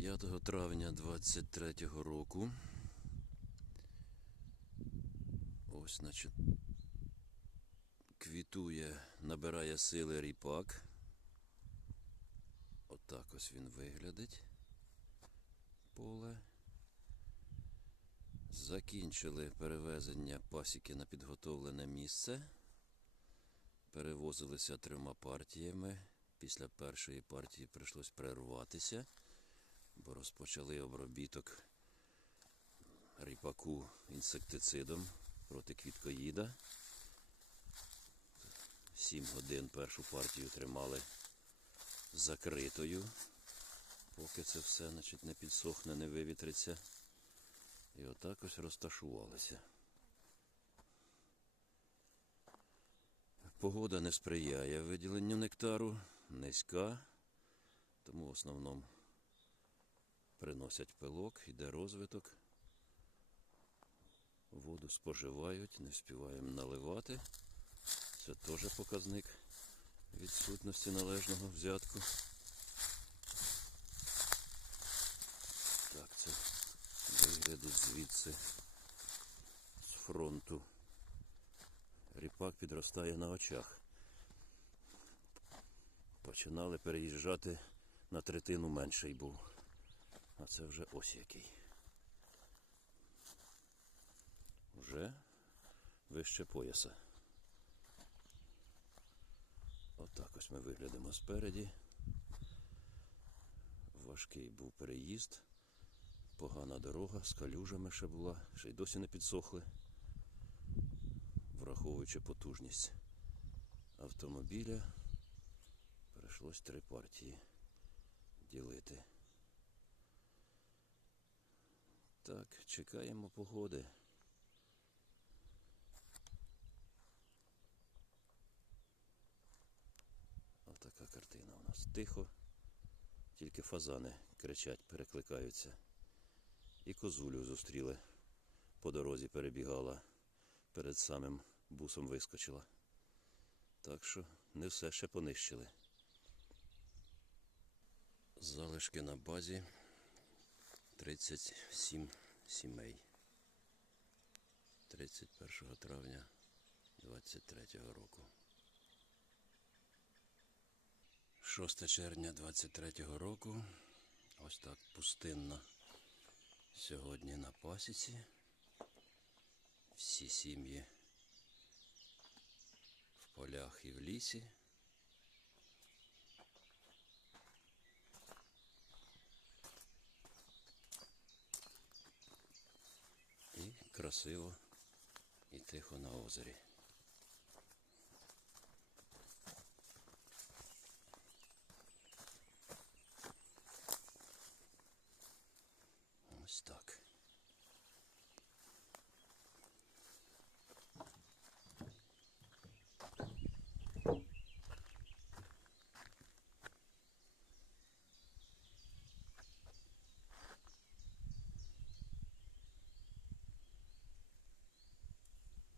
5 травня 23 року. Ось, значить, квітує, набирає сили ріпак. Отак ось він виглядить. Поле. Закінчили перевезення пасіки на підготовлене місце. Перевозилися трьома партіями. Після першої партії прийшлось перерватися, бо розпочали обробіток ріпаку інсектицидом проти квіткоїда. Сім годин першу партію тримали закритою, поки це все значить, не підсохне, не вивітриться. І отак ось розташувалися. Погода не сприяє виділенню нектару, низька, тому в основному приносять пилок, іде розвиток. Воду споживають, не співаємо наливати. Це теж показник відсутності належного взятку. Так, це виглядить звідси з фронту. Ріпак підростає на очах. Починали переїжджати на третину менший був. А це вже ось який. Вже вище пояса. Отак ось ми виглядимо спереді. Важкий був переїзд, погана дорога з калюжами ще була, ще й досі не підсохли враховуючи потужність автомобіля, прийшлось три партії ділити. Так, чекаємо погоди. Отака картина у нас. Тихо, тільки фазани кричать, перекликаються. І козулю зустріли. По дорозі перебігала перед самим бусом вискочила. Так що не все ще понищили. Залишки на базі 37 сімей. 31 травня 23 року. 6 червня 23 року. Ось так пустинно сьогодні на пасіці всі сім'ї в полях і в лісі. І красиво і тихо на озері. Ось так.